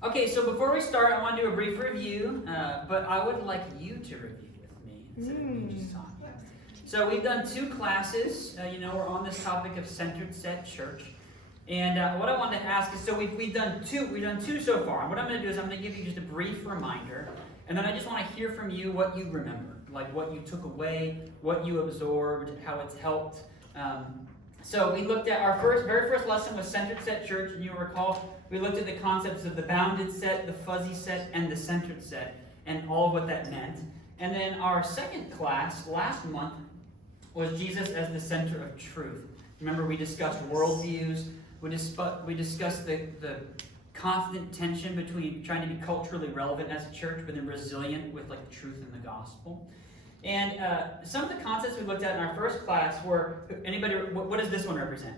Okay, so before we start, I want to do a brief review, but I would like you to review with me instead of me just talking. So we've done 2 classes. We're on this topic of Centered Set Church. And what I wanted to ask is, so we've done two so far. And what I'm going to do is I'm going to give you just a brief reminder, and then I just want to hear from you what you remember, like what you took away, what you absorbed, how it's helped. So we looked at our very first lesson was Centered Set Church, and you recall we looked at the concepts of the bounded set, the fuzzy set, and the centered set, and all of what that meant. And then our second class last month was Jesus as the center of truth. Remember, we discussed worldviews. We discussed the constant tension between trying to be culturally relevant as a church, but then resilient with like the truth in the gospel. And some of the concepts we looked at in our first class were, what does this one represent?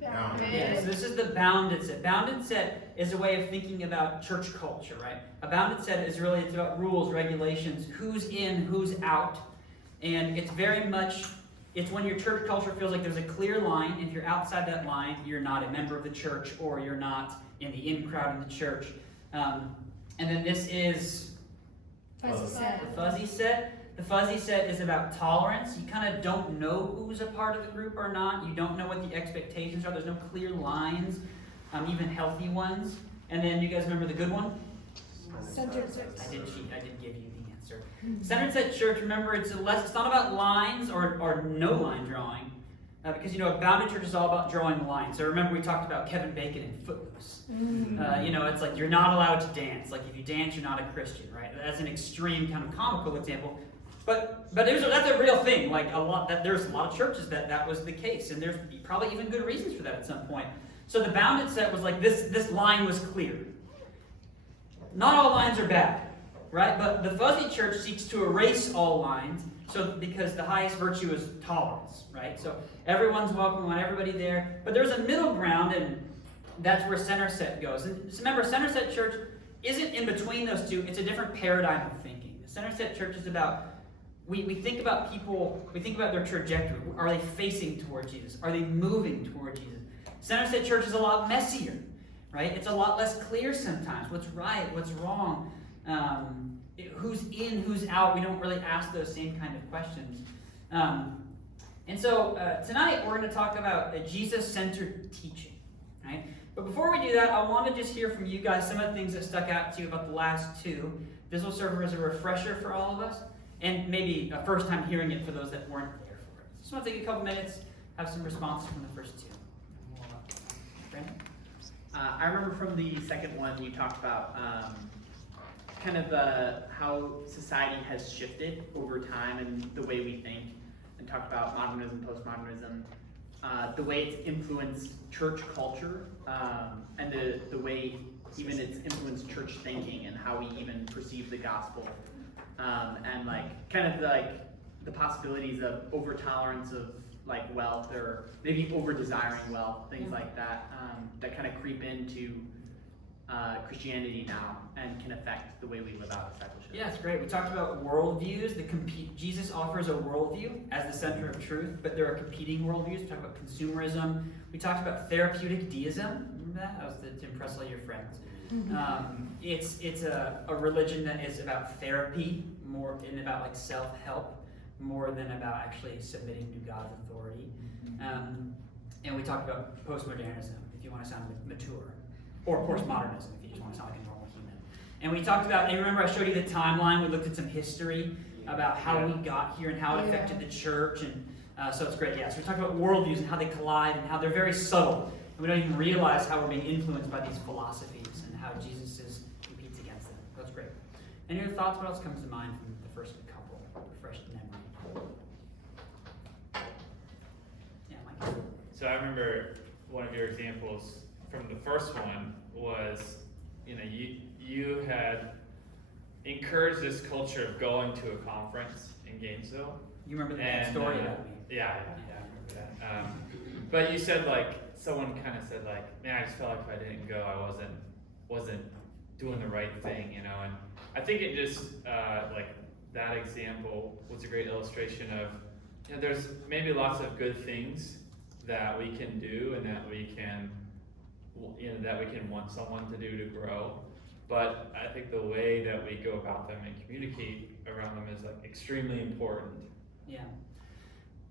Bounded. Yeah, so this is the bounded set. Bounded set is a way of thinking about church culture, right? A bounded set is really, it's about rules, regulations, who's in, who's out. And it's very much, it's when your church culture feels like there's a clear line. If you're outside that line, you're not a member of the church, or you're not in the in crowd in the church. And then this is Fuzzy set. the fuzzy set. The fuzzy set is about tolerance. You kind of don't know who's a part of the group or not. You don't know what the expectations are. There's no clear lines, even healthy ones. And then you guys remember the good one? Centered set. I did cheat. I did give you the answer. Centered Set Church, remember, it's not about lines or no line drawing. Because, a bounded church is all about drawing lines. So remember we talked about Kevin Bacon in Footloose. It's like you're not allowed to dance. Like if you dance, you're not a Christian, right? That's an extreme kind of comical example. But that's a real thing. Like there's a lot of churches that was the case. And there's probably even good reasons for that at some point. So the bounded set was like this line was clear. Not all lines are bad, right? But the fuzzy church seeks to erase all lines, because the highest virtue is tolerance, right? So everyone's welcome, we want everybody there. But there's a middle ground, and that's where center set goes. And just remember, center set church isn't in between those two. It's a different paradigm of thinking. The center set church is about, we think about people, we think about their trajectory. Are they facing toward Jesus? Are they moving toward Jesus? Center set church is a lot messier, right? It's a lot less clear sometimes. What's right? What's wrong? Who's in? Who's out? We don't really ask those same kind of questions. And so tonight we're going to talk about a Jesus-centered teaching, right? But before we do that, I want to just hear from you guys some of the things that stuck out to you about the last 2. This will serve as a refresher for all of us, and maybe a first time hearing it for those that weren't there for it. Just want to take a couple minutes, have some responses from the first 2. Brandon? I remember from the second one you talked about kind of how society has shifted over time and the way we think, and talked about modernism, postmodernism, the way it's influenced church culture, and the way even it's influenced church thinking and how we even perceive the gospel, and the possibilities of over tolerance of wealth, or maybe over desiring wealth, things like that, that kind of creep into Christianity now and can affect the way we live out discipleship. Yeah, it's great. We talked about worldviews. Jesus offers a worldview as the center of truth, but there are competing worldviews. We talked about consumerism. We talked about therapeutic deism. Remember that? That was to impress all your friends. It's a religion that is about therapy more and about self-help more than about actually submitting to God's authority. And we talked about postmodernism, if you want to sound mature. Or postmodernism, if you just want to sound like a normal human. And we talked about, and remember I showed you the timeline, we looked at some history about how we got here and how it affected the church, and so it's great. Yeah, so we talked about worldviews and how they collide and how they're very subtle, and we don't even realize how we're being influenced by these philosophies and how Jesus competes against them. That's great. Any other thoughts? What else comes to mind from the first couple? Refreshed memory. Yeah, Mike. So I remember one of your examples from the first one was, you had encouraged this culture of going to a conference in Gainesville. You remember that story about me? Yeah, I remember that. But you said someone kind of said man, I just felt like if I didn't go, I wasn't doing the right thing, and I think it just that example was a great illustration of there's maybe lots of good things that we can do and that we can that we can want someone to do to grow. But I think the way that we go about them and communicate around them is like extremely important. Yeah.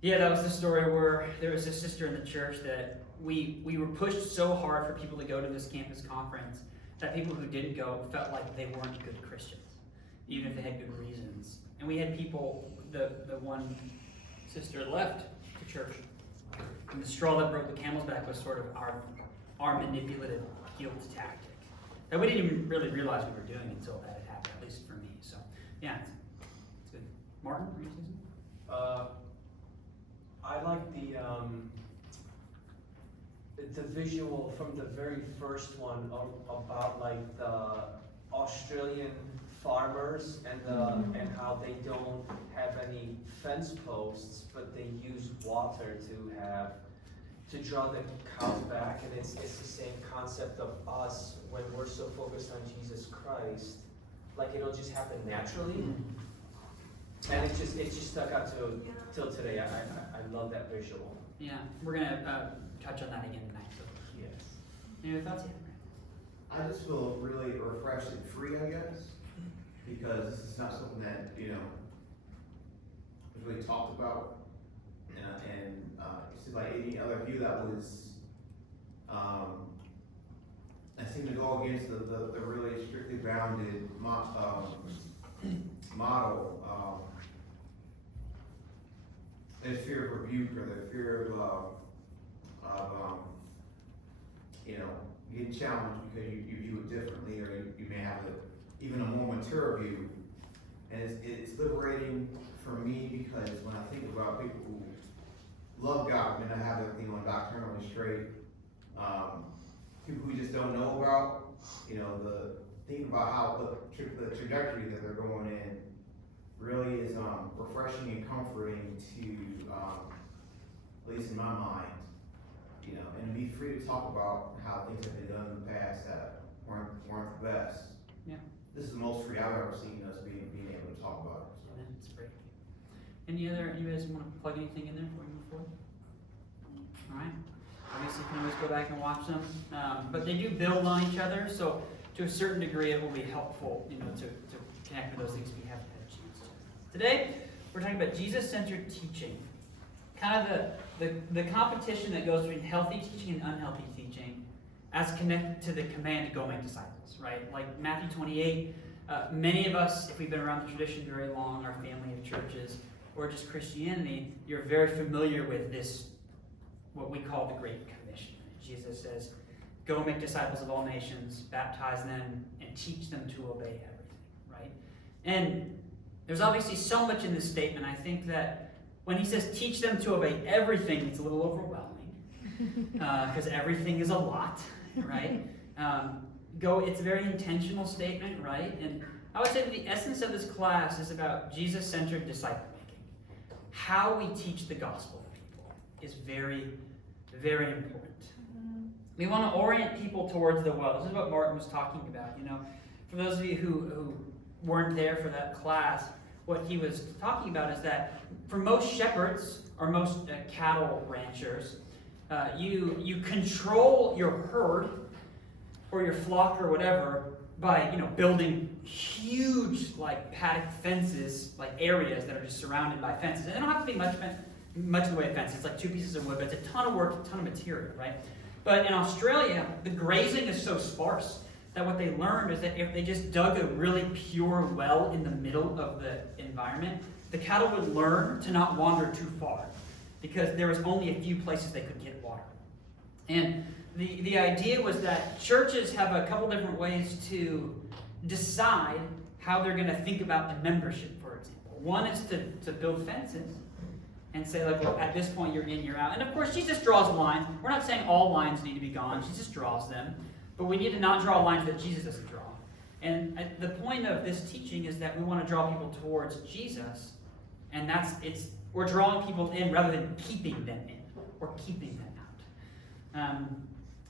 Yeah, that was the story where there was a sister in the church that we were pushed so hard for people to go to this campus conference that people who didn't go felt like they weren't good Christians, even if they had good reasons. And we had people, the one sister left the church, and the straw that broke the camel's back was sort of our manipulative guilt tactic that we didn't even really realize we were doing until that had happened, at least for me. So, yeah, it's good. Martin, were you saying something? I like the visual from the very first one about like the Australian farmers and how they don't have any fence posts, but they use water to draw the cows back, and it's the same concept of us when we're so focused on Jesus Christ, like it'll just happen naturally. And it just stuck out till today. I love that visual. Yeah, we're gonna touch on that again tonight. So. Yes. Any other thoughts? I just feel really refreshed and free, I guess, because this is not something that, is really talked about. And it seems like any other view that was, that seemed to go against the really strictly bounded model. There's fear of rebuke, or the fear of getting challenged because you view it differently, or you may have even a more mature view. And it's liberating for me, because when I think about people who love God, and I have everything on doctrinally straight, people who just don't know about, the think about how the trajectory that they're going in really is refreshing and comforting to, at least in my mind, and be free to talk about how things have been done in the past that weren't the best. Yeah. This is the most free I've ever seen us being able to talk about it. Yeah, it's great. You guys want to plug anything in there before we move forward? All right. Obviously, you can always go back and watch them, but they do build on each other. So, to a certain degree, it will be helpful, to connect with those things we haven't had a chance to. Today, we're talking about Jesus-centered teaching. Kind of the competition that goes between healthy teaching and unhealthy teaching as connected to the command to go make disciples, right? Like Matthew 28, many of us, if we've been around the tradition very long, our family of churches, or just Christianity, you're very familiar with this, what we call the Great Commission. Jesus says, go make disciples of all nations, baptize them, and teach them to obey everything, right? And there's obviously so much in this statement. I think that when he says teach them to obey everything, it's a little overwhelming, because everything is a lot, right? It's a very intentional statement, right? And I would say that the essence of this class is about Jesus-centered disciple making. How we teach the gospel to people is very, very important. We want to orient people towards the well. This is what Martin was talking about. For those of you who weren't there for that class, what he was talking about is that for most shepherds or most cattle ranchers, you control your herd or your flock or whatever by building huge paddock fences, areas that are just surrounded by fences. And they don't have to be much in the way of fences. It's like 2 pieces of wood, but it's a ton of work, a ton of material, right? But in Australia, the grazing is so sparse that what they learned is that if they just dug a really pure well in the middle of the environment, the cattle would learn to not wander too far, because there was only a few places they could get water. And the idea was that churches have a couple different ways to decide how they're going to think about the membership, for example. One is to build fences and say, well, at this point you're in, you're out. And of course, Jesus draws lines. We're not saying all lines need to be gone. Jesus draws them. But we need to not draw lines that Jesus doesn't draw. And the point of this teaching is that we want to draw people towards Jesus, and we're drawing people in rather than keeping them in or keeping them out.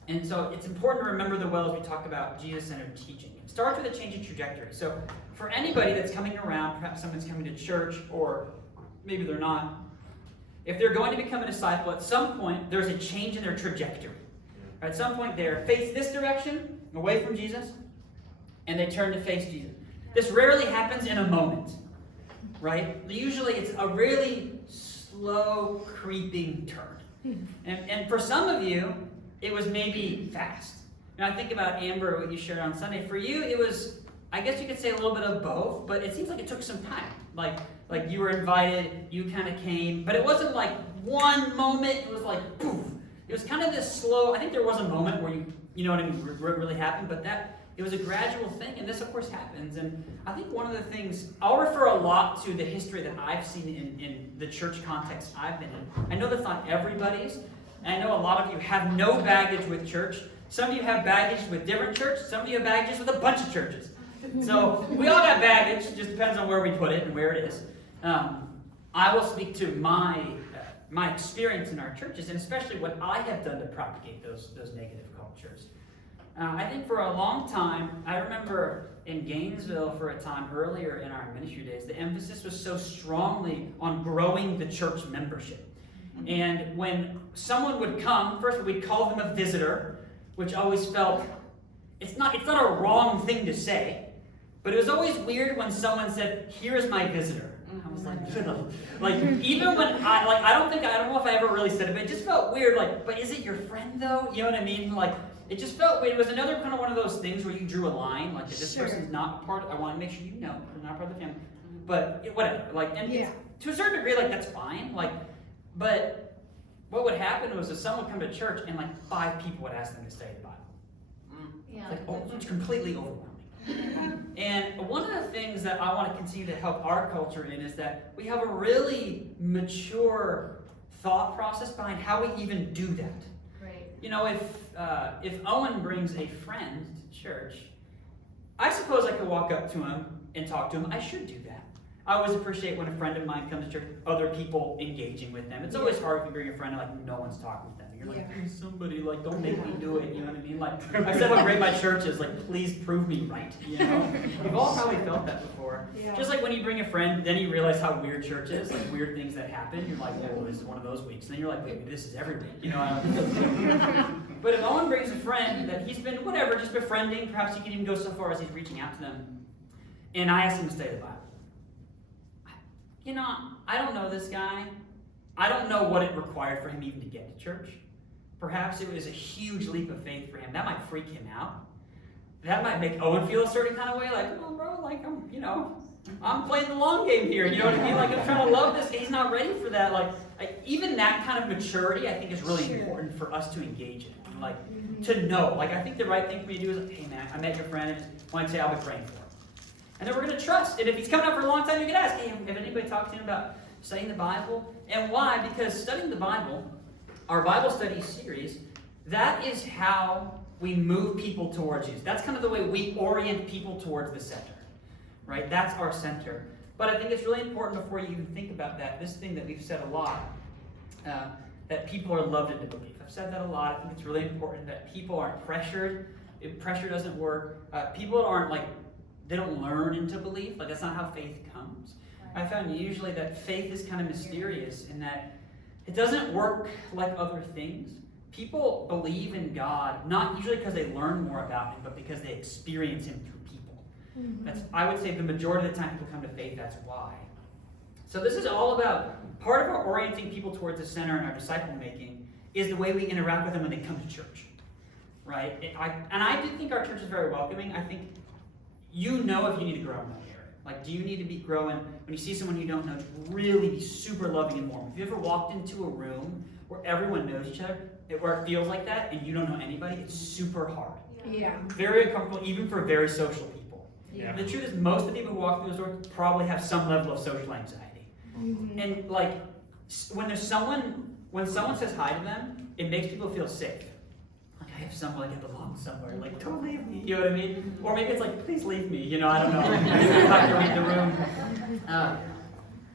And so it's important to remember the well as we talk about Jesus-centered teaching. It starts with a change in trajectory. So for anybody that's coming around, perhaps someone's coming to church, or maybe they're not, if they're going to become a disciple, at some point there's a change in their trajectory. At some point, they face this direction, away from Jesus, and they turn to face Jesus. This rarely happens in a moment, right? Usually, it's a really slow, creeping turn. And for some of you, it was maybe fast. And I think about Amber, what you shared on Sunday. For you, it was, I guess you could say a little bit of both, but it seems like it took some time. Like you were invited, you kind of came, but it wasn't like one moment. It was like poof. It was kind of this slow. I think there was a moment where you know what I mean, really happened, but it was a gradual thing, and this of course happens. And I think one of the things, I'll refer a lot to the history that I've seen in the church context I've been in. I know that's not everybody's, and I know a lot of you have no baggage with church. Some of you have baggage with different churches. Some of you have baggage with a bunch of churches. So we all got baggage. It just depends on where we put it and where it is. I will speak to my experience in our churches, and especially what I have done to propagate those negative cultures. I think for a long time, I remember in Gainesville for a time earlier in our ministry days, the emphasis was so strongly on growing the church membership. And when someone would come, first we'd call them a visitor, which always felt, it's not a wrong thing to say, but it was always weird when someone said, "Here's my visitor." I was like, even when I don't know if I ever really said it, but it just felt weird, but is it your friend though? You know what I mean? It just felt weird. It was another kind of one of those things where you drew a line, if this person's not a part I want to make sure you know, they're not part of the family. But whatever, to a certain degree, that's fine, but what would happen was if someone would come to church and 5 people would ask them to study the Bible. Yeah. It's completely overwhelming. And one of the things that I want to continue to help our culture in is that we have a really mature thought process behind how we even do that. Right. You know, if Owen brings a friend to church, I suppose I could walk up to him and talk to him. I should do that. I always appreciate when a friend of mine comes to church, other people engaging with them. It's always hard if you bring a friend and no one's talking with them. You're please somebody, don't make me do it, you know what I mean? I've said how great my church is, please prove me right, you know? We've all probably felt that before. Yeah. Just like when you bring a friend, then you realize how weird church is, weird things that happen. You're like, oh, this is one of those weeks. And then you're like, wait, this is every week, you know? But if Owen brings a friend that he's been, just befriending, perhaps he can even go so far as he's reaching out to them, and I ask him to study the Bible. You know, I don't know this guy. I don't know what it required for him even to get to church. Perhaps it was a huge leap of faith for him. That might freak him out. That might make Owen feel a certain kind of way, come on, bro, I'm playing the long game here, you know what I mean? I'm trying to love this. He's not ready for that. Even that kind of maturity, I think, is really important for us to engage in. To know. I think the right thing for you to do is, hey, man, I met your friend, and want to say I'll be praying for him. And then we're going to trust. And if he's coming up for a long time, you can ask, hey, have anybody talked to him about studying the Bible? And why? Because studying the Bible, our Bible study series, that is how we move people towards Jesus. That's kind of the way we orient people towards the center, right? That's our center. But I think it's really important before you even think about that, this thing that we've said a lot, that people are loved into belief. I've said that a lot. I think it's really important that people aren't pressured. If pressure doesn't work, people aren't they don't learn into belief. That's not how faith comes. I found usually that faith is kind of mysterious in that it doesn't work like other things. People believe in God, not usually because they learn more about Him, but because they experience Him through people. Mm-hmm. I would say the majority of the time people come to faith, that's why. So this is all about, part of our orienting people towards the center and our disciple making is the way we interact with them when they come to church. Right? I do think our church is very welcoming. I think you know if you need to grow in that area. Do you need to be growing when you see someone you don't know, to really be super loving and warm? Have you ever walked into a room where everyone knows each other, where it feels like that, and you don't know anybody? It's super hard. Yeah. Very uncomfortable, even for very social people. Yeah. The truth is, most of the people who walk through those doors probably have some level of social anxiety. Mm-hmm. And when someone says hi to them, it makes people feel safe. I have someone I belong somewhere. Don't leave me. You know what I mean? Or maybe it's please leave me. I don't know. I have to read the room.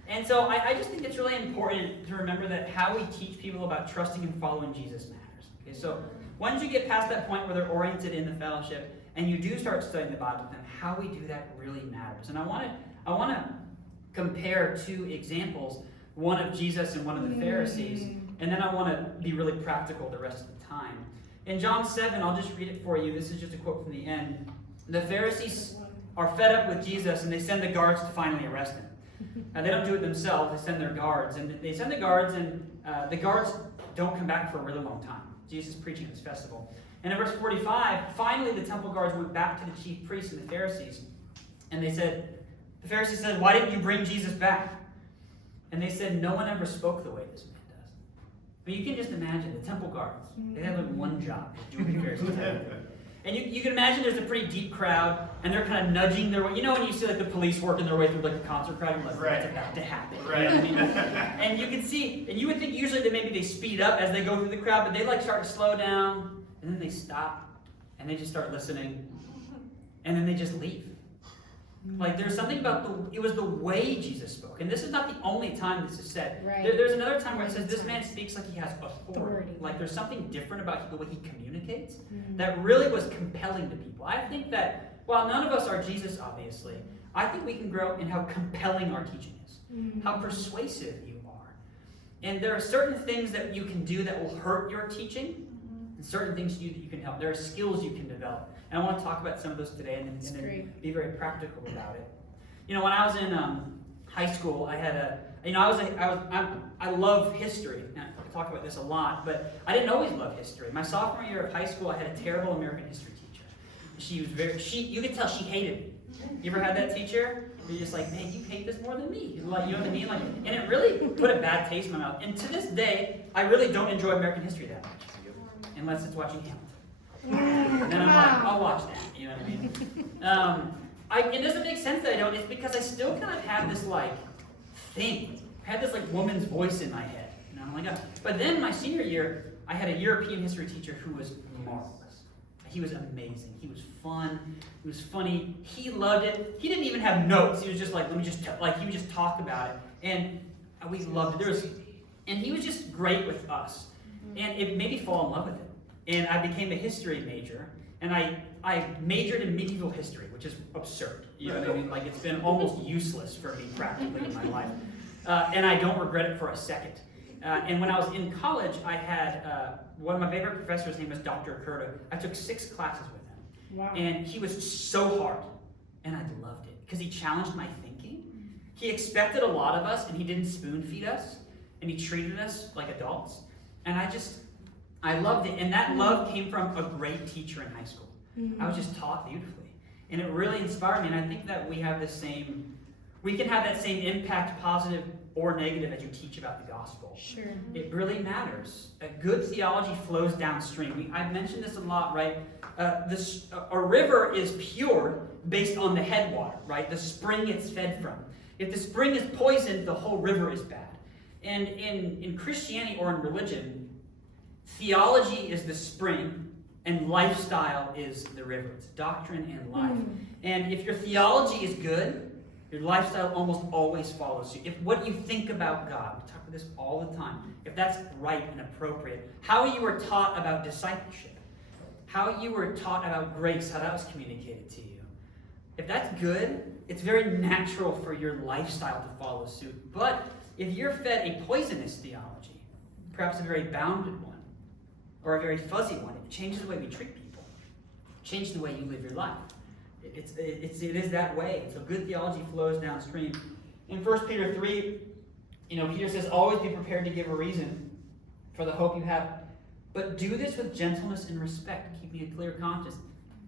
And so I just think it's really important to remember that how we teach people about trusting and following Jesus matters. Okay, so once you get past that point where they're oriented in the fellowship and you do start studying the Bible with them, how we do that really matters. And I want to compare 2 examples, one of Jesus and one of the Pharisees, and then I want to be really practical the rest of the time. In John 7, I'll just read it for you. This is just a quote from the end. The Pharisees are fed up with Jesus, and they send the guards to finally arrest him. They don't do it themselves. They send their guards. And they send the guards, and the guards don't come back for a really long time. Jesus is preaching at this festival. And in verse 45, finally the temple guards went back to the chief priests and the Pharisees. And the Pharisees said, "Why didn't you bring Jesus back?" And they said, "No one ever spoke the way this man does." But you can just imagine the temple guards. They have like one job, do what the Pharisees tell. And you can imagine there's a pretty deep crowd, and they're kind of nudging their way. You know when you see like the police working their way through like a concert crowd, you're like, Right. "What's about to happen?" Right. You know what I mean? And you can see, and you would think usually that maybe they speed up as they go through the crowd, but they like start to slow down, and then they stop, and they just start listening, and then they just leave. Like there's something about it was the way Jesus spoke. And this is not the only time this is said. Right. There's another time where it says this man speaks like he has authority. Authority. Like there's something different about the way he communicates Mm. that really was compelling to people. I think that while none of us are Jesus, obviously, I think we can grow in how compelling our teaching is, how persuasive you are. And there are certain things that you can do that will hurt your teaching, and certain things that you can help. There are skills you can develop. And I want to talk about some of those today and then great. be very practical about it. You know, when I was in high school, I had I love history. Now, I talk about this a lot, but I didn't always love history. My sophomore year of high school, I had a terrible American history teacher. She was you could tell she hated me. You ever had that teacher? You're just like, "Man, you hate this more than me." Like, you know what I mean? Like, and it really put a bad taste in my mouth. And to this day, I really don't enjoy American history that much, unless it's watching Hamilton. And then I'm like, I'll watch that. You know what I mean? It doesn't make sense that I don't. It's because I still kind of have this like thing. I had this like woman's voice in my head. And I'm like, oh. But then my senior year, I had a European history teacher who was marvelous. He was amazing. He was fun. He was funny. He loved it. He didn't even have notes. He was just like, let me just he would just talk about it, and we loved it. And he was just great with us, and it made me fall in love with it. And I became a history major, and I majored in medieval history, which is absurd. You know what I mean? Like it's been almost useless for me practically in my life, and I don't regret it for a second. And when I was in college, I had one of my favorite professors. His name was Dr. Curto. I took 6 classes with him, Wow. and he was so hard, and I loved it because he challenged my thinking. He expected a lot of us, and he didn't spoon feed us, and he treated us like adults, and I loved it. And that love came from a great teacher in high school. I was just taught beautifully, and it really inspired me. And I think that we can have that same impact, positive or negative, as you teach about the gospel. Sure. It really matters. A good theology flows downstream. I've mentioned this a lot, right? A river is pure based on the headwater, right? The spring it's fed from. If the spring is poisoned, the whole river is bad. And in Christianity or in religion, theology is the spring and lifestyle is the river. It's doctrine and life. And if your theology is good, your lifestyle almost always follows you. If what you think about God, we talk about this all the time, if that's right and appropriate, how you were taught about discipleship, how you were taught about grace, how that was communicated to you, if that's good, it's very natural for your lifestyle to follow suit. But if you're fed a poisonous theology, perhaps a very bounded one, or a very fuzzy one, it changes the way we treat people. It changes the way you live your life. It is that way. So good theology flows downstream. In 1 Peter 3, Peter says, always be prepared to give a reason for the hope you have, but do this with gentleness and respect, keeping a clear conscience.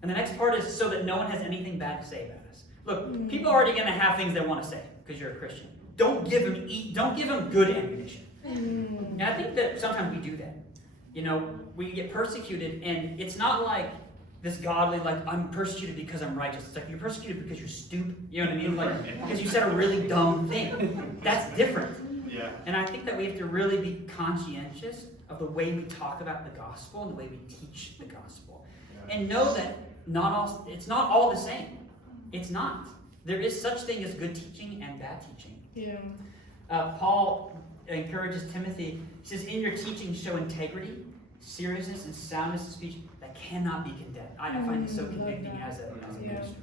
And the next part is so that no one has anything bad to say about us. Look, people are already going to have things they want to say because you're a Christian. Don't give them good ammunition. And I think that sometimes we do that. We get persecuted, and it's not like this godly, like, I'm persecuted because I'm righteous. It's like, you're persecuted because you're stupid. You know what I mean? Like, because you said a really dumb thing. That's different. Yeah. And I think that we have to really be conscientious of the way we talk about the gospel and the way we teach the gospel. Yeah. And know that it's not all the same. It's not. There is such thing as good teaching and bad teaching. Yeah. Paul encourages Timothy. He says, in your teaching show integrity, seriousness, and soundness of speech that cannot be condemned. I find this so convicting as a minister.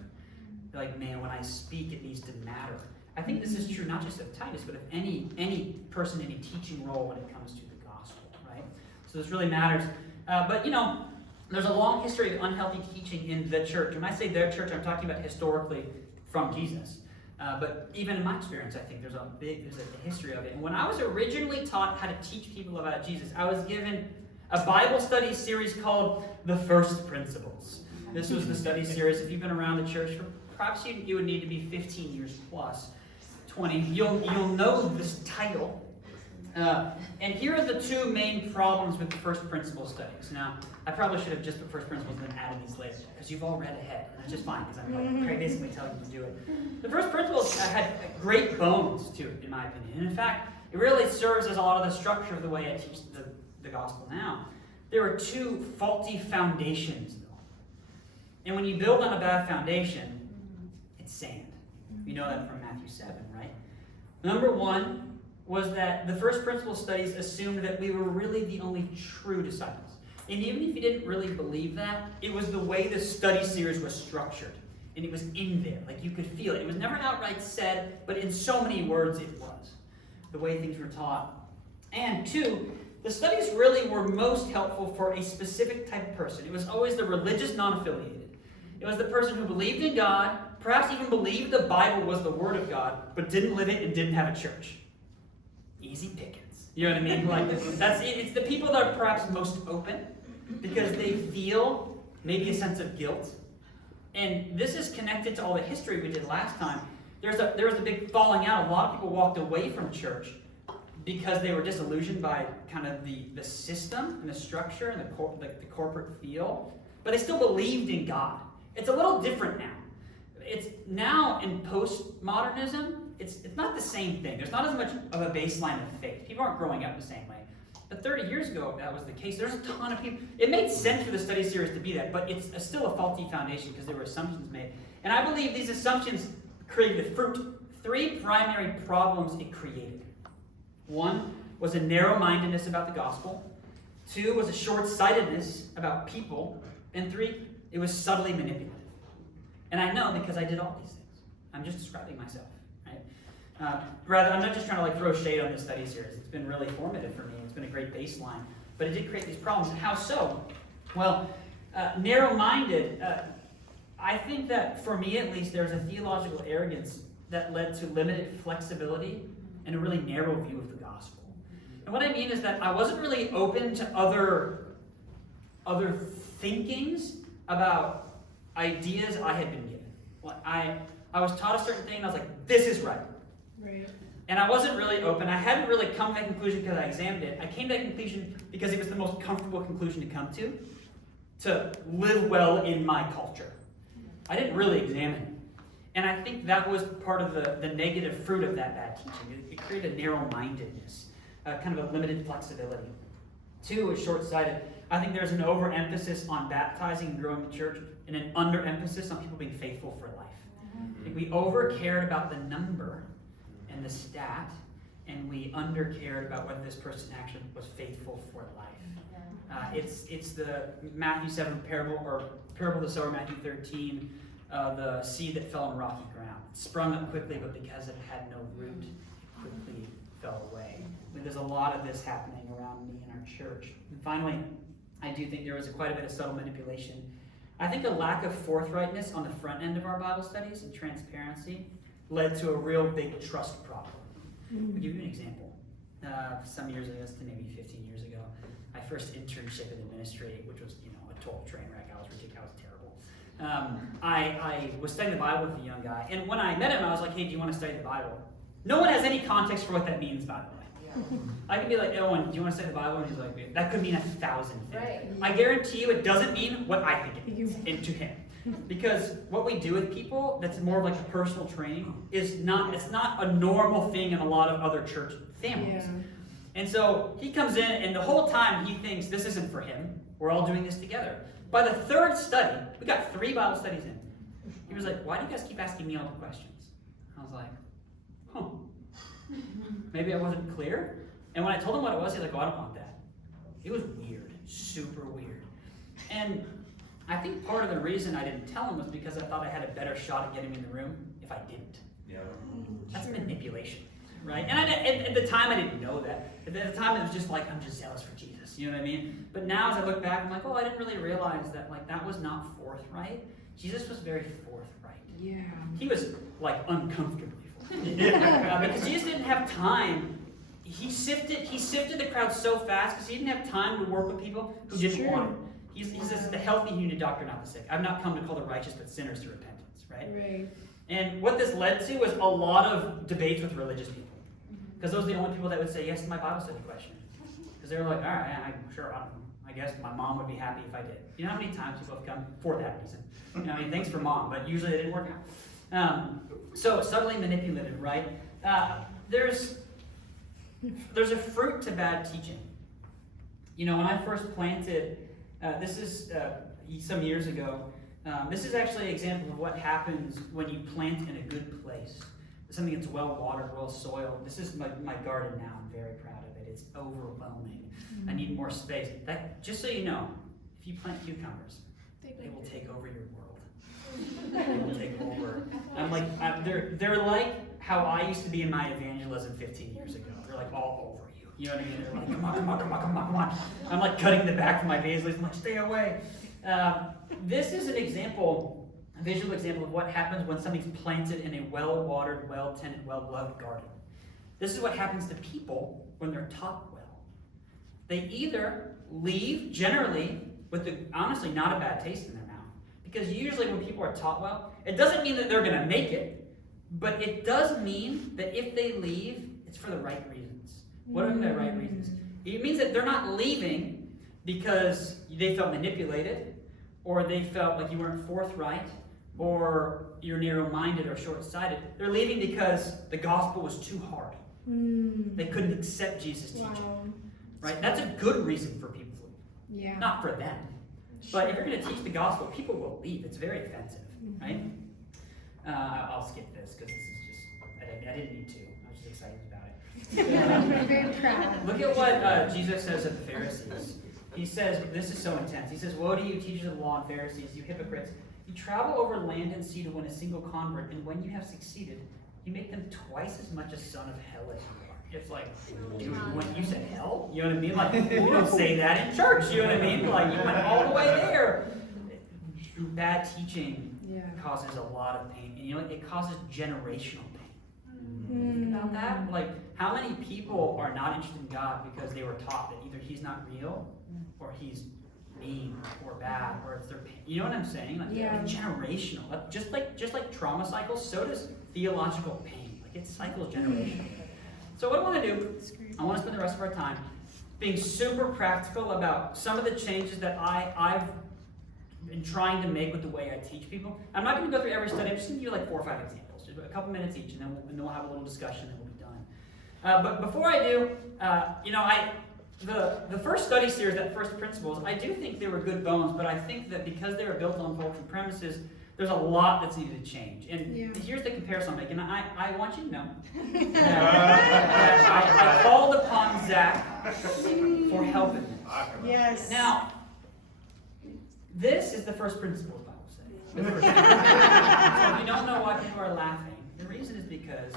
Like, man, when I speak, it needs to matter. I think this is true not just of Titus, but of any person in a teaching role when it comes to the gospel, right? So this really matters. But There's a long history of unhealthy teaching in the church. When I say their church, I'm talking about historically from Jesus. But even in my experience, I think there's a history of it. And when I was originally taught how to teach people about Jesus, I was given a Bible study series called The First Principles. This was the study series. If you've been around the church, perhaps you would need to be 15 years plus, 20. You'll know this title. And here are the two main problems with the First Principles studies. Now, I probably should have just put First Principles and then added these later, because you've all read ahead, and that's just fine, because I'm like basically telling you to do it. The First Principles had great bones to it, in my opinion. And in fact, it really serves as a lot of the structure of the way I teach the gospel now. There are two faulty foundations, though. And when you build on a bad foundation, it's sand. You know that from Matthew 7, right? Number one was that the First Principles studies assumed that we were really the only true disciples. And even if you didn't really believe that, it was the way the study series was structured. And it was in there, like you could feel it. It was never outright said, but in so many words it was. The way things were taught. And two, the studies really were most helpful for a specific type of person. It was always the religious non-affiliated. It was the person who believed in God, perhaps even believed the Bible was the Word of God, but didn't live it and didn't have a church. Easy pickings. You know what I mean? Like it's the people that are perhaps most open because they feel maybe a sense of guilt. And this is connected to all the history we did last time. There was a big falling out. A lot of people walked away from church because they were disillusioned by kind of the system and the structure and the corporate feel. But they still believed in God. It's a little different now. It's now in postmodernism, it's not the same thing. There's not as much of a baseline of faith. People aren't growing up the same way. But 30 years ago, that was the case. There's a ton of people. It made sense for the study series to be that, but it's still a faulty foundation because there were assumptions made. And I believe these assumptions created fruit. Three primary problems it created. One was a narrow-mindedness about the gospel. Two was a short-sightedness about people. And three, it was subtly manipulative. And I know because I did all these things. I'm just describing myself, right? Rather, I'm not just trying to throw shade on this study series. It's been really formative for me. It's been a great baseline. But it did create these problems. And how so? Well, narrow-minded, I think that for me at least, there's a theological arrogance that led to limited flexibility and a really narrow view of the gospel. And what I mean is that I wasn't really open to other thinkings about ideas I had been given. Like I was taught a certain thing and I was like, this is right. Right. And I wasn't really open. I hadn't really come to that conclusion because I examined it. I came to that conclusion because it was the most comfortable conclusion to come to live well in my culture. I didn't really examine it. And I think that was part of the negative fruit of that bad teaching. It created a narrow-mindedness, kind of a limited flexibility. Two is short-sighted. I think there's an overemphasis on baptizing and growing the church and an underemphasis on people being faithful for life. I think we over-cared about the number and the stat, and we under-cared about whether this person actually was faithful for life. It's the Matthew 7 parable, or parable of the sower, Matthew 13, the seed that fell on rocky ground. It sprung up quickly, but because it had no root, it quickly fell away. I mean, there's a lot of this happening around me in our church. And finally, I do think there was quite a bit of subtle manipulation. I think a lack of forthrightness on the front end of our Bible studies and transparency led to a real big trust problem. I'll give you an example. Some years ago, maybe 15 years ago, my first internship in the ministry, which was a total train wreck. I was ridiculous. I was terrible. I was studying the Bible with a young guy, and when I met him, I was like, hey, do you want to study the Bible? No one has any context for what that means, by the way. I could be like, Owen, do you want to study the Bible? And he's like, that could mean 1,000 things. Right. I guarantee you it doesn't mean what I think it means, and to him. Because what we do with people that's more like a personal training it's not a normal thing in a lot of other church families. Yeah. And so he comes in, and the whole time he thinks this isn't for him. We're all doing this together. By the third study, we got 3 Bible studies in. He was like, why do you guys keep asking me all the questions? I was like, maybe I wasn't clear. And when I told him what it was, he was like, oh, I don't want that. It was weird, super weird. And I think part of the reason I didn't tell him was because I thought I had a better shot at getting him in the room if I didn't. Yeah. That's manipulation. right? And at the time, I didn't know that. At the time, it was just like, I'm just zealous for Jesus, you know what I mean? But now, as I look back, I'm like, oh, I didn't really realize that, like, that was not forthright. Jesus was very forthright. Yeah. He was, like, uncomfortably forthright. Because Jesus didn't have time. He sifted the crowd so fast because he didn't have time to work with people who didn't Sure. want him. He says, the healthy you need a doctor, not the sick. I've not come to call the righteous, but sinners to repentance, right? Right. And what this led to was a lot of debates with religious people. Because those are the only people that would say yes to my Bible study question. Because they were like, all right, I guess my mom would be happy if I did. You know how many times people have come for that reason? You know, I mean, thanks for mom, but usually it didn't work out. So subtly manipulated, right? There's a fruit to bad teaching. You know, when I first planted, this is some years ago, this is actually an example of what happens when you plant in a good place. Something that's well watered, well soiled. This is my garden now. I'm very proud of it. It's overwhelming. I need more space. That, just so you know, if you plant cucumbers, they will take over your world. They will take over. I'm like, they're like how I used to be in my evangelism 15 years ago. They're like all over you. You know what I mean? They're like, come on. I'm like cutting the back from my basil. I'm like, stay away. This is an example, a visual example of what happens when something's planted in a well-watered, well-tended, well-loved garden. This is what happens to people when they're taught well. They either leave, generally, with honestly not a bad taste in their mouth. Because usually when people are taught well, it doesn't mean that they're going to make it, but it does mean that if they leave, it's for the right reasons. What are the right reasons? It means that they're not leaving because they felt manipulated, or they felt like you weren't forthright, or you're narrow-minded or short-sighted. They're leaving because the gospel was too hard. They couldn't accept Jesus' teaching. Wow. Right? That's a good reason for people to leave. Yeah. Not for them. But if you're going to teach the gospel, people will leave. It's very offensive, right? I'll skip this because this is just, I didn't need to. I was just excited about it. I'm very proud. Look at what Jesus says of the Pharisees. He says, this is so intense. He says, woe to you, teachers of the law and Pharisees, you hypocrites. You travel over land and sea to win a single convert, and when you have succeeded, you make them twice as much a son of hell as you are. It's like, dude, when you said hell? You know what I mean? Like, we don't say that in church, you know what I mean? Like, you went all the way there. Bad teaching causes a lot of pain. And you know what? It causes generational pain. Think about that. Like, how many people are not interested in God because they were taught that either he's not real, or he's mean, or bad, or it's their pain. You know what I'm saying? Like, it's generational. Like, just like trauma cycles, so does theological pain. Like, it cycles generational. So what I want to do, I want to spend the rest of our time being super practical about some of the changes that I've been trying to make with the way I teach people. I'm not going to go through every study. I'm just going to give you like 4 or 5 examples, just a couple minutes each, and then we'll have a little discussion, and we'll be done. But before I do, the first study series, that first principles, I do think they were good bones, but I think that because they were built on faulty premises, there's a lot that's needed to change. And here's the comparison I'm making. I want you to know that I called upon Zach for help in this. Yes. Now, this is the first principle of Bible study. The first so if you don't know why people are laughing, the reason is because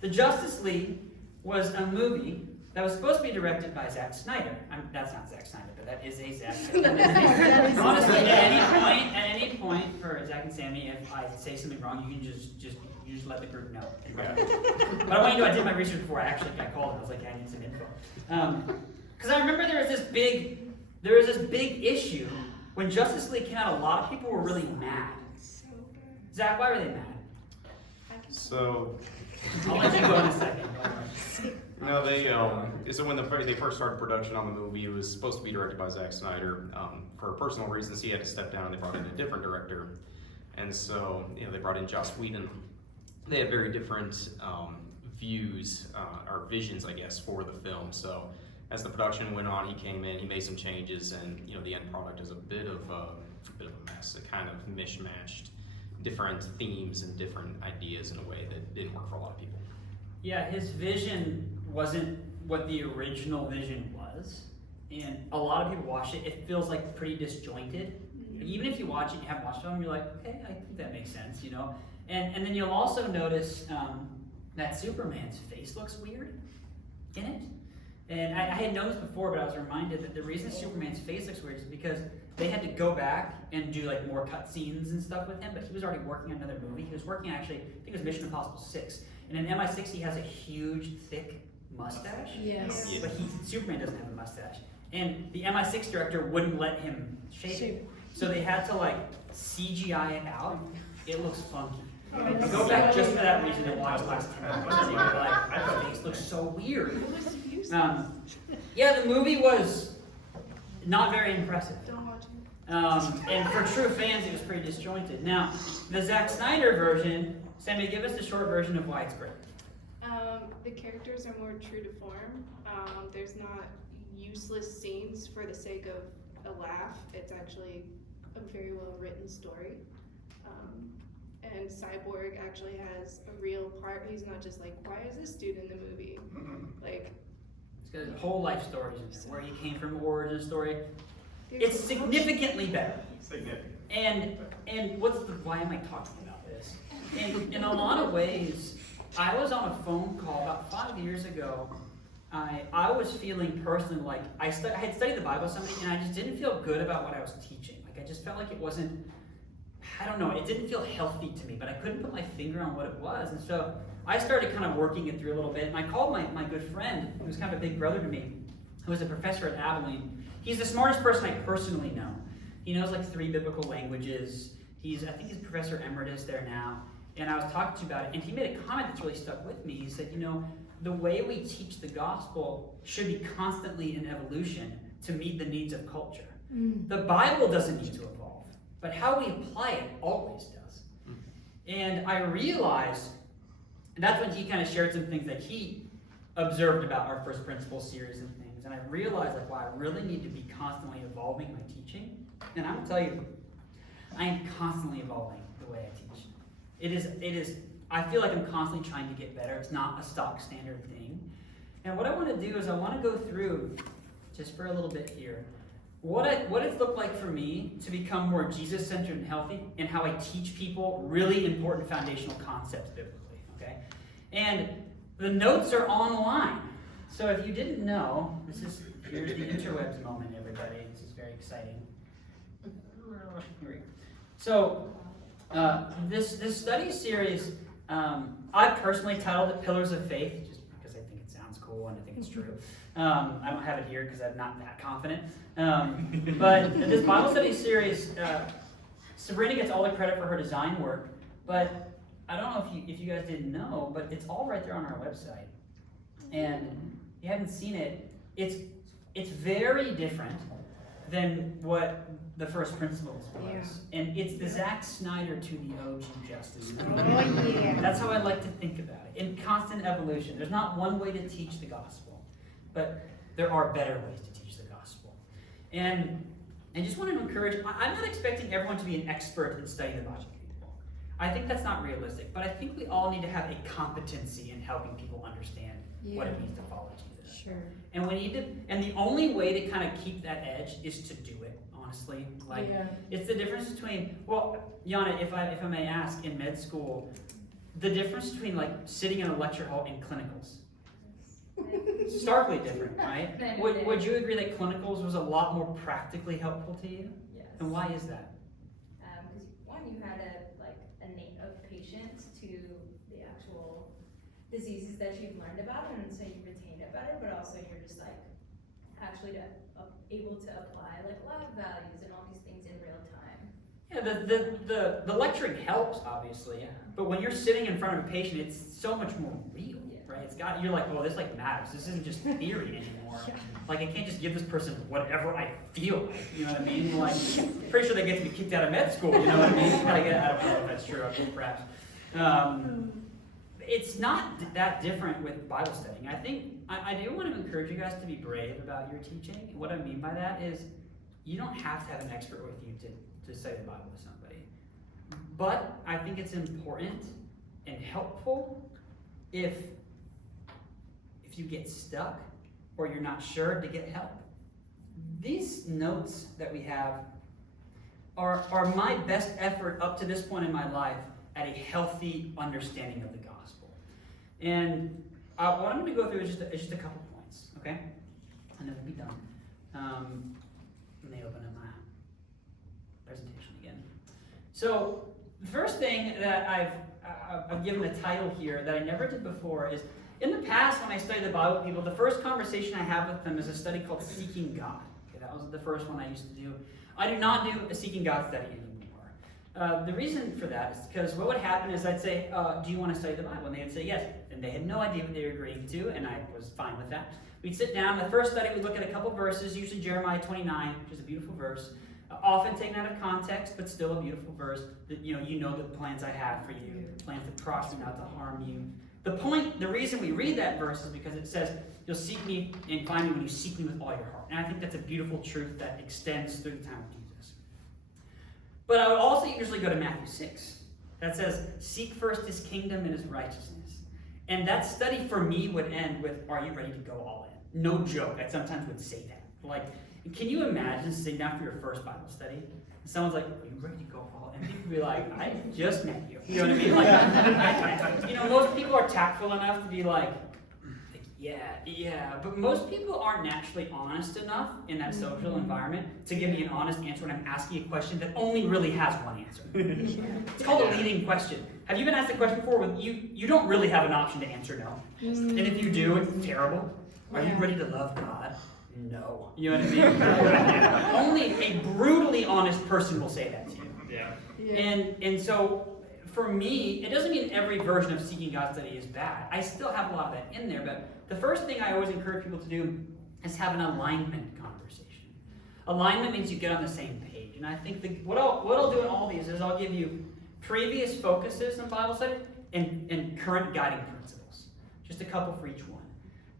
the Justice League was a movie that was supposed to be directed by Zack Snyder. That's not Zack Snyder, but that is a Zack Snyder. Honestly, at any point for Zach and Sammy, if I say something wrong, you can just let the group know. But I want you to know I did my research before I actually got called. I was like, I need some info. Because I remember there was this big issue when Justice League came out. A lot of people were really mad. Zach, why were they mad? So, I'll let you go in a second. no, so when they first started production on the movie, it was supposed to be directed by Zack Snyder. For personal reasons, he had to step down, and they brought in a different director. And so, they brought in Joss Whedon. They had very different views, or visions, I guess, for the film. So, as the production went on, he came in, he made some changes, and the end product is a bit of a mess. It kind of mishmashed different themes and different ideas in a way that didn't work for a lot of people. Yeah, his vision wasn't what the original vision was, and a lot of people watch it. It feels like pretty disjointed. Like, even if you watch it, you haven't watched it, you're like, okay, I think that makes sense, And then you'll also notice that Superman's face looks weird in it. And I had noticed before, but I was reminded that the reason Superman's face looks weird is because they had to go back and do like more cut scenes and stuff with him, but he was already working on another movie. He was working actually, I think it was Mission Impossible 6. And in MI6 he has a huge, thick mustache. Yes. But Superman doesn't have a mustache. And the MI6 director wouldn't let him shave it. So they had to like CGI it out. It looks funky. I go back just for that reason to watch last 10 minutes. They were like, that face looks so weird. Yeah, the movie was not very impressive. Don't watch it. And for true fans, it was pretty disjointed. Now, the Zack Snyder version, Sammy, give us the short version of why it's great. The characters are more true to form. There's not useless scenes for the sake of a laugh. It's actually a very well written story. And Cyborg actually has a real part. He's not just like, why is this dude in the movie? Like, It's got his whole life stories in there, where he came from, origin story. It's significantly better. And why am I talking about this? And in a lot of ways, I was on a phone call about 5 years ago. I was feeling personally like I had studied the Bible with somebody, and I just didn't feel good about what I was teaching. Like I just felt like it wasn't, I don't know, it didn't feel healthy to me, but I couldn't put my finger on what it was. And so I started kind of working it through a little bit, and I called my good friend, who's kind of a big brother to me, who was a professor at Abilene. He's the smartest person I personally know. He knows like 3 biblical languages. I think he's professor emeritus there now. And I was talking to him about it, and he made a comment that's really stuck with me. He said, the way we teach the gospel should be constantly in evolution to meet the needs of culture. The Bible doesn't need to evolve, but how we apply it always does. And I realized, and that's when he kind of shared some things that he observed about our First Principles series and things. And I realized like, wow, I really need to be constantly evolving my teaching. And I'm gonna tell you, I am constantly evolving the way I teach. It is, I feel like I'm constantly trying to get better. It's not a stock standard thing. And what I want to do is I want to go through, just for a little bit here, what it's looked like for me to become more Jesus-centered and healthy, and how I teach people really important foundational concepts biblically, okay? And the notes are online. So if you didn't know, here's the interwebs moment, everybody. This is very exciting. Here we go. So, this study series, I personally titled it Pillars of Faith, just because I think it sounds cool and I think it's true. I don't have it here because I'm not that confident. But this Bible study series, Sabrina gets all the credit for her design work, but I don't know if you guys didn't know, but it's all right there on our website. And if you haven't seen it, it's very different than what the First Principles was. Yeah. And it's the Zack Snyder to the OG Justice. Oh, yeah. That's how I like to think about it. In constant evolution. There's not one way to teach the gospel, but there are better ways to teach the gospel. And I just want to encourage, I'm not expecting everyone to be an expert in studying the Bible. I think that's not realistic, but I think we all need to have a competency in helping people understand what it means to follow Jesus. Sure. And we need to, and the only way to kind of keep that edge is to do it, honestly. Like, it's the difference between, well, Yana, if I may ask, in med school, the difference between like sitting in a lecture hall and clinicals. Starkly different, right? Would you agree that clinicals was a lot more practically helpful to you? Yes. And why is that? Because one, you had a name of patients to the actual diseases that you've learned about, and so you retain it better. But also, you're just actually able to apply lab values and all these things in real time. Yeah, the lecturing helps, obviously, but when you're sitting in front of a patient, it's so much more real, right? You're like, oh, this matters. This isn't just theory anymore. Like, I can't just give this person whatever I feel like, you know what I mean? Like, pretty sure they get to be kicked out of med school, you know what I mean? I don't know if that's true, perhaps. It's not that different with Bible studying. I think, I do want to encourage you guys to be brave about your teaching. What I mean by that is, you don't have to have an expert with you to study the Bible with somebody. But I think it's important and helpful if you get stuck or you're not sure, to get help. These notes that we have are my best effort up to this point in my life at a healthy understanding of the gospel. And what I'm going to go through is just a couple points, okay? And then we'll be done. Let me open up my presentation again. So the first thing that I've given a title here that I never did before is, in the past when I studied the Bible with people, the first conversation I have with them is a study called Seeking God. Okay, that was the first one I used to do. I do not do a Seeking God study anymore. The reason for that is because what would happen is I'd say, do you want to study the Bible? And they would say yes. And they had no idea what they were agreeing to, and I was fine with that. We'd sit down. The first study, we'd look at a couple verses, usually Jeremiah 29, which is a beautiful verse. Often taken out of context, but still a beautiful verse. That you know the plans I have for you, plans to prosper, not to harm you. The reason we read that verse is because it says, you'll seek me and find me when you seek me with all your heart. And I think that's a beautiful truth that extends through the time of Jesus. But I would also usually go to Matthew 6. That says, seek first his kingdom and his righteousness. And that study for me would end with, are you ready to go all in? No joke, I sometimes would say that. Like, can you imagine sitting down for your first Bible study? And someone's like, are you ready to go all in? And people would be like, I just met you. You know what I mean? Like, most people are tactful enough to be like, yeah. But most people aren't naturally honest enough in that social environment to give me an honest answer when I'm asking a question that only really has one answer. It's called a leading question. Have you been asked a question before when you don't really have an option to answer no? And if you do, it's terrible. Are you ready to love God? No. You know what I mean? Only a brutally honest person will say that to you. Yeah. And so for me, it doesn't mean every version of Seeking God study is bad. I still have a lot of that in there, but the first thing I always encourage people to do is have an alignment conversation. Alignment means you get on the same page. And I think what I'll do in all these is I'll give you previous focuses in Bible study and current guiding principles. Just a couple for each one.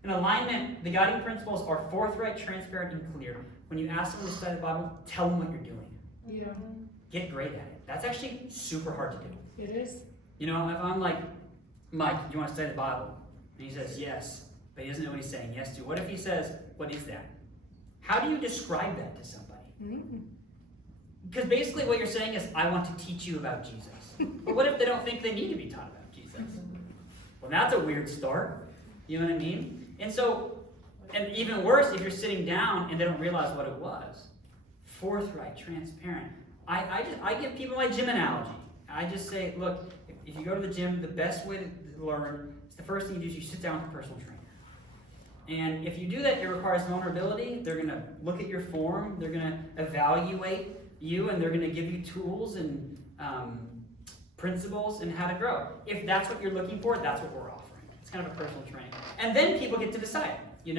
In alignment, the guiding principles are forthright, transparent, and clear. When you ask someone to study the Bible, tell them what you're doing. Yeah. Get great at it. That's actually super hard to do. It is. If I'm like, Mike, do you want to study the Bible? And he says yes, but he doesn't know what he's saying yes to. What if he says, what is that? How do you describe that to somebody? Because basically what you're saying is, I want to teach you about Jesus. But what if they don't think they need to be taught about Jesus? Well, that's a weird start. You know what I mean? And so, and even worse, if you're sitting down and they don't realize what it was. Forthright, transparent. I give people my gym analogy. I just say, look, if you go to the gym, the best way to learn is the first thing you do is you sit down with a personal trainer. And if you do that, it requires vulnerability. They're going to look at your form. They're going to evaluate you, and they're going to give you tools and principles and how to grow. If that's what you're looking for, that's what we're offering. It's kind of a personal training. And then people get to decide, And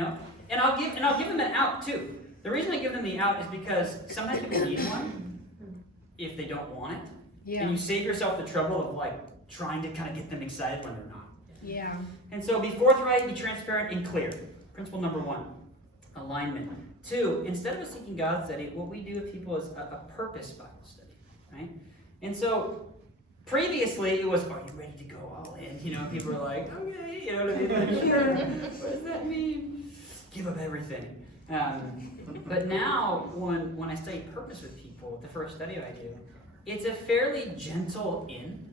I'll give them an out too. The reason I give them the out is because sometimes people need one if they don't want it. Yeah. And you save yourself the trouble of like trying to kind of get them excited when they're not. Yeah. And so be forthright, be transparent, and clear. Principle number 1, alignment. 2, instead of a Seeking God study, what we do with people is a purpose Bible study, right? And so previously it was, are you ready to go all in? People are like, okay, you know what I mean? Like, sure. What does that mean? Give up everything. But now when I study purpose with people, the first study I do, it's a fairly gentle in.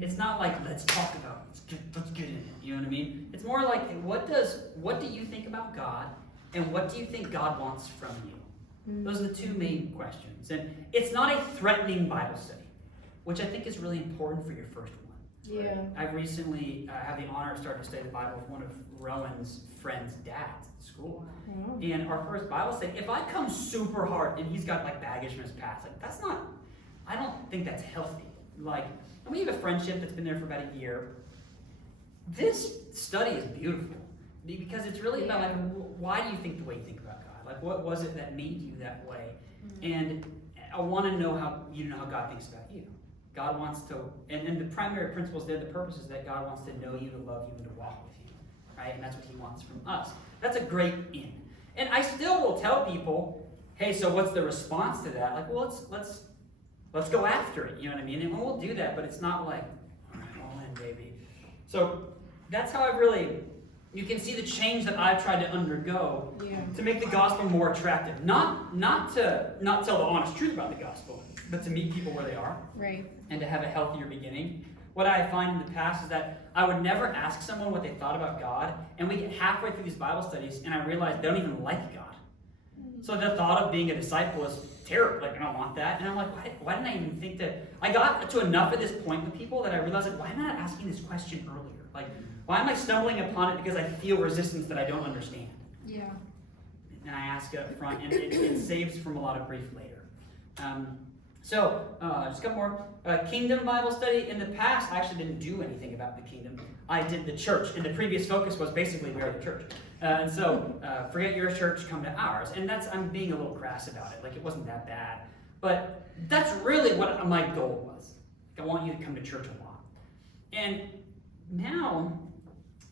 It's not like, let's talk about it. Let's get in it. You know what I mean? It's more like, what do you think about God, and what do you think God wants from you? Those are the two main questions. And it's not a threatening Bible study, which I think is really important for your first one. Yeah. I've recently had the honor of starting to study the Bible with one of Rowan's friend's dads at school. Oh. And our first Bible study, if I come super hard and he's got like baggage from his past, like I don't think that's healthy. Like, and we have a friendship that's been there for about a year. This study is beautiful because it's really about like, why do you think the way you think about God? Like, what was it that made you that way? And I want to know how God thinks about you. God wants to, and the primary principles there, the purpose is that God wants to know you, to love you, and to walk with you, right? And that's what he wants from us. That's a great in. And I still will tell people, hey, so what's the response to that? Like, well, let's go after it, you know what I mean? And we'll do that, but it's not like, all right, all in, baby. So that's how you can see the change that I've tried to undergo to make the gospel more attractive. Not to tell the honest truth about the gospel, but to meet people where they are. Right. And to have a healthier beginning. what I find in the past is that I would never ask someone what they thought about God, and we get halfway through these Bible studies, and I realize they don't even like God. So the thought of being a disciple is terrible. Like, I don't want that. And I'm like, why didn't I even think that? I got to enough at this point with people that I realized, like, why am I not asking this question earlier? Like, why am I stumbling upon it because I feel resistance that I don't understand? Yeah. And I ask it up front, and it saves from a lot of grief later. Just a couple more. Kingdom Bible study. In the past, I actually didn't do anything about the kingdom. I did the church, and the previous focus was basically we are the church. Forget your church, come to ours. And I'm being a little crass about it. Like, it wasn't that bad. But that's really what my goal was. Like, I want you to come to church a lot. And now,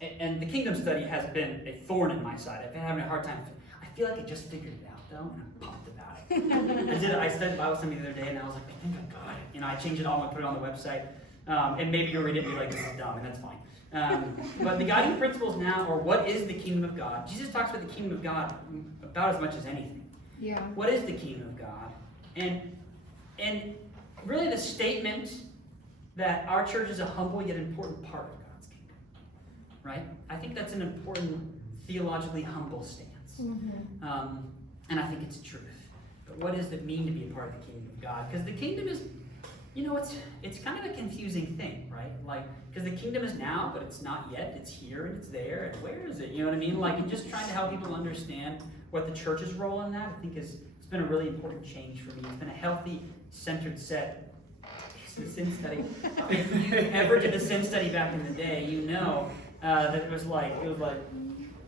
and the kingdom study has been a thorn in my side. I've been having a hard time. I feel like I just figured it out, though, and I'm pumped about it. I studied Bible study the other day, and I was like, I think I got it. I changed it all and put it on the website. And maybe you'll read it and be like, this is dumb, and that's fine. But the guiding principles now are, what is the kingdom of God? Jesus talks about the kingdom of God about as much as anything. Yeah. What is the kingdom of God? And really the statement that our church is a humble yet important part of God's kingdom. Right? I think that's an important theologically humble stance. And I think it's truth. But what does it mean to be a part of the kingdom of God? Because the kingdom is, it's kind of a confusing thing, right? Like, because the kingdom is now, but it's not yet. It's here and it's there, and where is it? You know what I mean? Like, and just trying to help people understand what the church's role in that, I think it's been a really important change for me. It's been a healthy, centered set. The sin study. If you ever did a sin study back in the day, you know that it was like,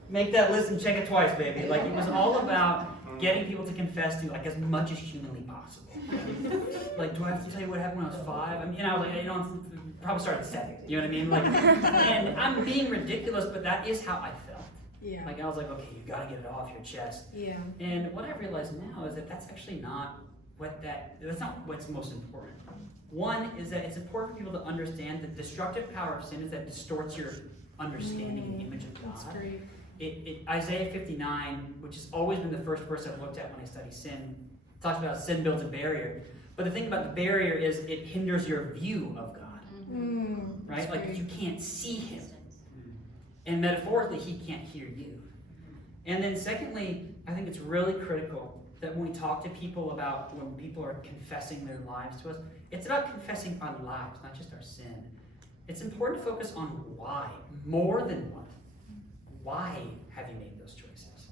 make that list and check it twice, baby. Like, it was all about getting people to confess to, like, as much as humanly possible. Like, do I have to tell you what happened when I was 5? I mean, I was like, probably started at 7. You know what I mean? Like, and I'm being ridiculous, but that is how I felt. Yeah. Like, I was like, okay, you gotta get it off your chest. Yeah. And what I realize now is that that's actually not that's not what's most important. One is that it's important for people to understand the destructive power of sin is that it distorts your understanding and image of God. That's great. Isaiah 59, which has always been the first verse I've looked at when I study sin, talks about sin builds a barrier. But the thing about the barrier is it hinders your view of God. Right? Like, great. you can't see him. And metaphorically, he can't hear you. And then secondly, I think it's really critical that when we talk to people about when people are confessing their lives to us, it's about confessing our lives, not just our sin. It's important to focus on why, more than what. Why have you made those choices?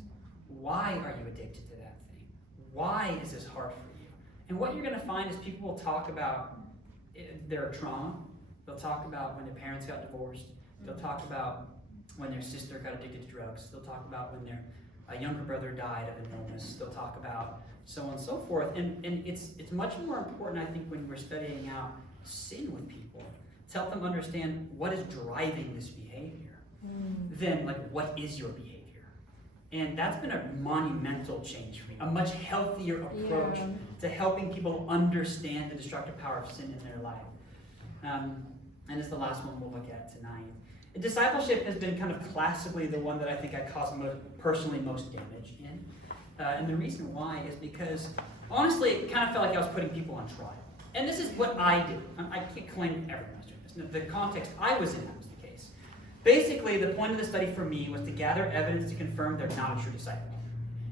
Why are you addicted to that thing? Why is this hard for you? And what you're going to find is people will talk about their trauma. They'll talk about when their parents got divorced. They'll talk about when their sister got addicted to drugs. They'll talk about when their younger brother died of an illness. They'll talk about so on and so forth. And it's much more important, I think, when we're studying out sin with people, to help them understand what is driving this behavior than, like, what is your behavior. And that's been a monumental change for me, a much healthier approach to helping people understand the destructive power of sin in their life. And it's the last one we'll look at tonight. Discipleship has been kind of classically the one that I think I caused personally most damage in. And the reason why is because, honestly, it kind of felt like I was putting people on trial. And this is what I did. I can't claim everyone was doing this. The context I was in, that was the case. Basically, the point of the study for me was to gather evidence to confirm they're not a true disciple.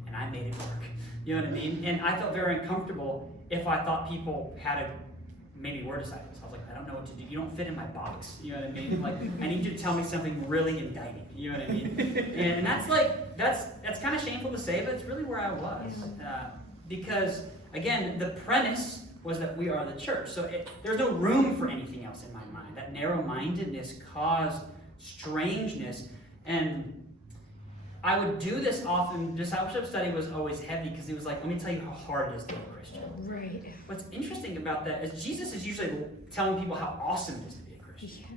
And I made it work. You know what I mean? And I felt very uncomfortable if I thought people maybe were disciples. I was like, I don't know what to do. You don't fit in my box. You know what I mean? Like, I need you to tell me something really indicting. You know what I mean? And that's kind of shameful to say, but it's really where I was. Because, again, the premise was that we are the church. So there's no room for anything else in my mind. That narrow-mindedness caused strangeness. And I would do this often. Discipleship study was always heavy because he was like, let me tell you how hard it is to be a Christian. Right. What's interesting about that is Jesus is usually telling people how awesome it is to be a Christian. Yes.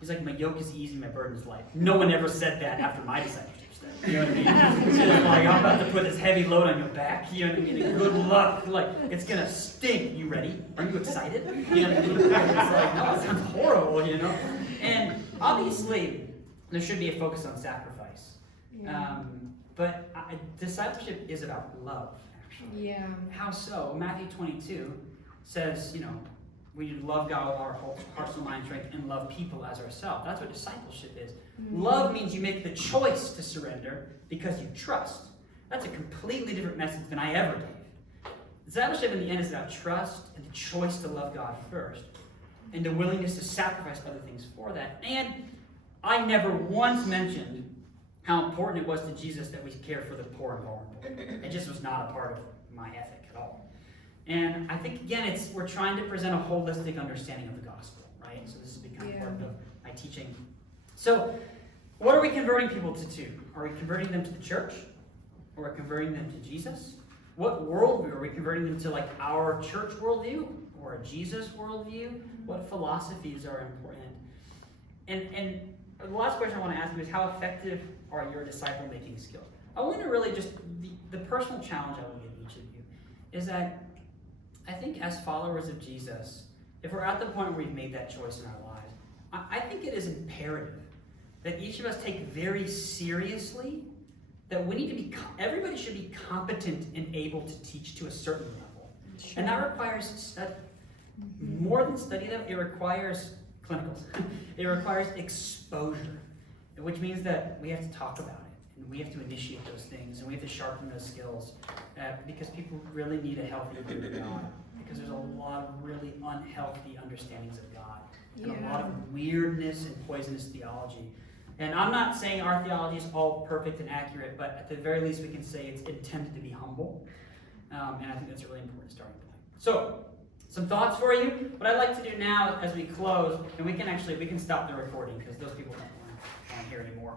He's like, my yoke is easy, my burden is light. No one ever said that after my discipleship study. You know what I mean? It's just like, I'm about to put this heavy load on your back. You know what I mean? And good luck. Like, it's going to stink. You ready? Are you excited? You know what I mean? It's like, no, it sounds horrible, you know? And obviously, there should be a focus on sacrifice. Yeah. But discipleship is about love. Yeah. How so? Matthew 22 says, we love God with our hearts and minds Times, right? And love people as ourselves. That's what discipleship is. Love means you make the choice to surrender because you trust. That's a completely different message than I ever gave. Discipleship in the end is about trust and the choice to love God first, and the willingness to sacrifice other things for that. And I never once mentioned how important it was to Jesus that we care for the poor and vulnerable. It just was not a part of my ethic at all. And I think, again, we're trying to present a holistic understanding of the gospel, right? So this has become part of my teaching. So what are we converting people to? Are we converting them to the church? Or are we converting them to Jesus? What worldview? Are we converting them to like our church worldview or a Jesus worldview? What philosophies are important? And the last question I want to ask you is, how effective are your disciple-making skills? I want to really just, the personal challenge I will give each of you is that I think as followers of Jesus, if we're at the point where we've made that choice in our lives, I think it is imperative that each of us take very seriously that we need to be, everybody should be competent and able to teach to a certain level. Sure. And that requires study. More than study, though, it requires clinicals. It requires exposure, which means that we have to talk about it, and we have to initiate those things, and we have to sharpen those skills, because people really need a healthy view of God, because there's a lot of really unhealthy understandings of God, and a lot of weirdness and poisonous theology. And I'm not saying our theology is all perfect and accurate, but at the very least we can say it's intended to be humble, and I think that's a really important starting point. So, some thoughts for you. What I'd like to do now as we close, and we can stop the recording because those people don't want to hear anymore.